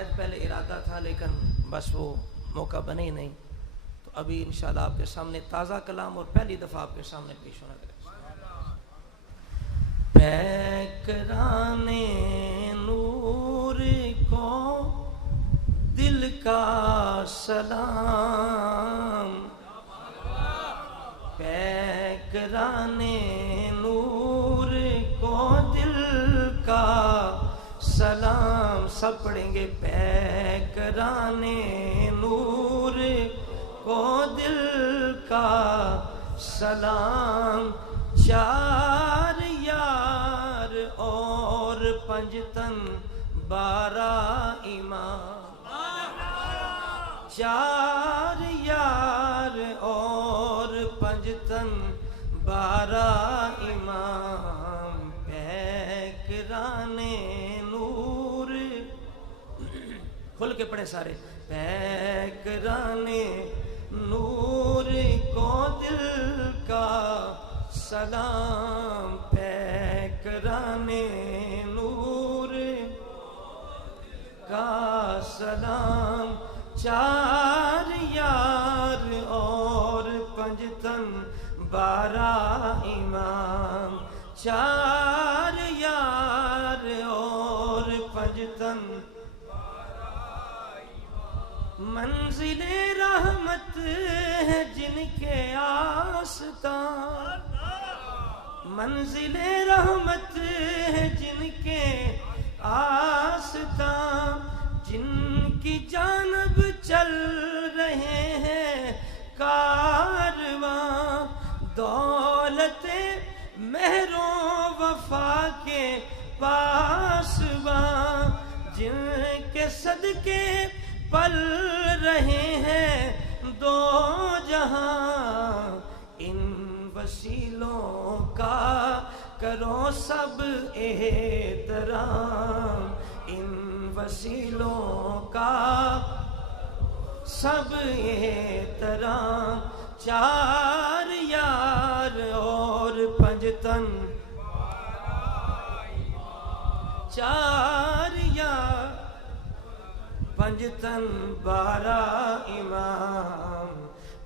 شاید پہلے ارادہ تھا لیکن بس وہ موقع بنے ہی نہیں، تو ابھی انشاءاللہ آپ کے سامنے تازہ کلام اور پہلی دفعہ آپ کے سامنے پیش ہونا کرے. پیکرانے نور کو دل کا سلام، پیکرانے نور کو دل کا سلام. سب پڑھیں گے پیکرانے نور کو دل کا سلام. چار یار اور پنجتن 12 امام، چار یار اور پنجتن 12 امام. پیکرانے نور، کھل کے پڑھیں سارے. پیکرانے نور کو دل کا سلام، پیکرانے نور کا سلام. چار یار اور پنجتن 12 امام، چار یار اور پنجتن. منزل رحمت ہے جن کے آستان، منزل رحمت ہے جن کے آستان. جن کی جانب چل رہے ہیں کارواں، دولت مہر و وفا کے پاسباں. جن کے صدقے پل رہے ہیں 2 جہاں، ان وسیلوں کا کرو سب احترام، ان وسیلوں کا سب احترام. چار یار اور پنجتن، چار یار پنجتن 12 امام.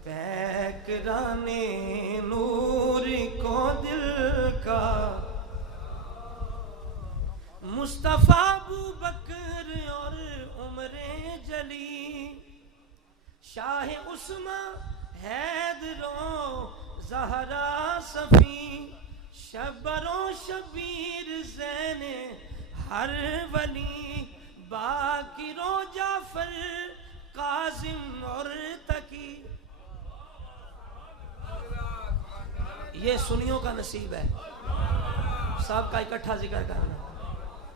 پیکرانے نور کو دل کا. مصطفیٰ ابو بکر اور عمر جلی، شاہ عثمان حیدر و زہرا صفی، شبر و شبیر زین ہر ولی، باقر و جعفر قاسم اور تقی. یہ سنیوں کا نصیب ہے صاحب کا اکٹھا ذکر کرنا.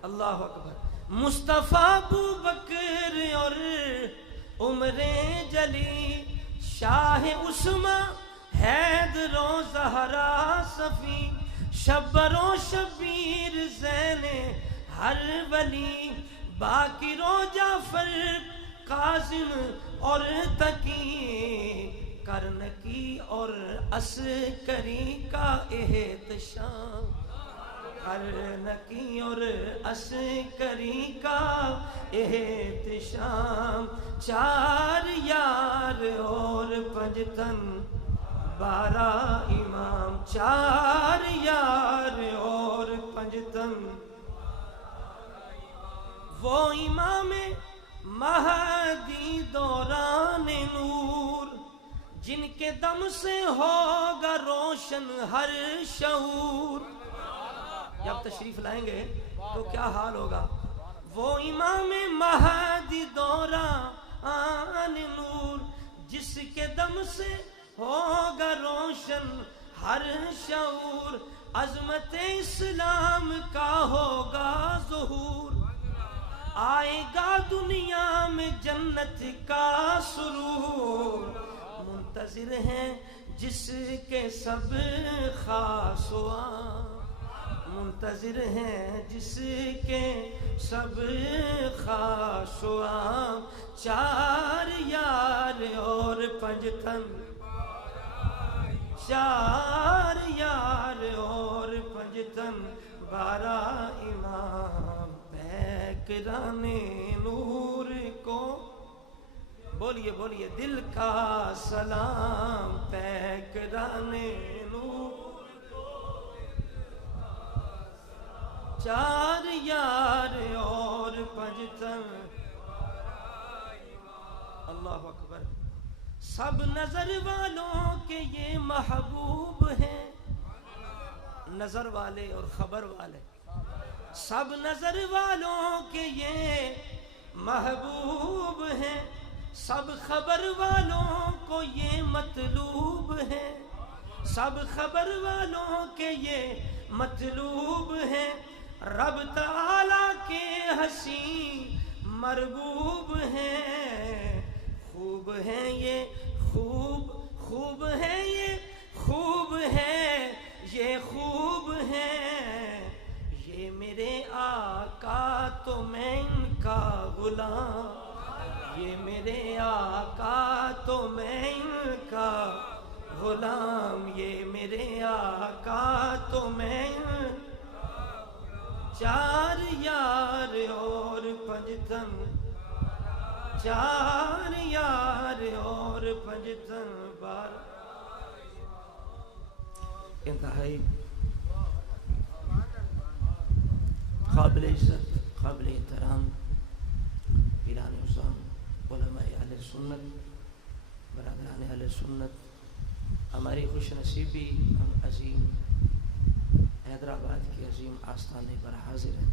اللہ اکبر. مصطفیٰ ابو بکر اور عمر جلی، شاہ عثمان حیدر و زہرا صفی، شبر و شبیر زین ہر ولی، باقر و جعفر قاسم اور تقی. کرنکی اور عسکری کا احتشام، کرنکی اور عسکری کا احتشام. چار یار اور پنجتن 12 امام، چار یار اور پنجتن. وہ امام مہدی دوران نور، جن کے دم سے ہوگا روشن ہر شعور. جب تشریف لائیں گے تو کیا حال ہوگا. وہ امام مہدی دوران نور، جس کے دم سے ہوگا روشن ہر شعور. عظمت اسلام کا ہوگا ظہور، آئے گا دنیا میں جنت کا سرور. منتظر ہیں جس کے سب خاص و عام، منتظر ہیں جس کے سب خاص و عام. چار یار اور پنجتن، چار یار اور پنجتن 12 امام. پیکرانے نور بولیے بولیے دل کا سلام پیکرانے نور چار یار اور پنجتن اللہ اکبر سب نظر والوں کے یہ محبوب ہیں نظر والے اور خبر والے سب نظر والوں کے یہ محبوب ہیں سب خبر والوں کو یہ مطلوب ہے سب خبر والوں کے یہ مطلوب ہے رب تعالیٰ کے حسین مرغوب ہیں خوب ہیں یہ خوب ہیں یہ خوب ہے یہ خوب ہے یہ میرے آقا تو میں ان کا غلام یہ میرے آقا تو میں ان کا غلام یہ میرے آقا تو میں چار یار اور پنجتن چار یار اور پنجتن بار انتہائی قابل عزت قابل احترام پیران حسین علماء اہل سنت برادران اہل سنت ہماری خوش نصیبی ہم عظیم حیدرآباد کے عظیم آستانے پر حاضر ہیں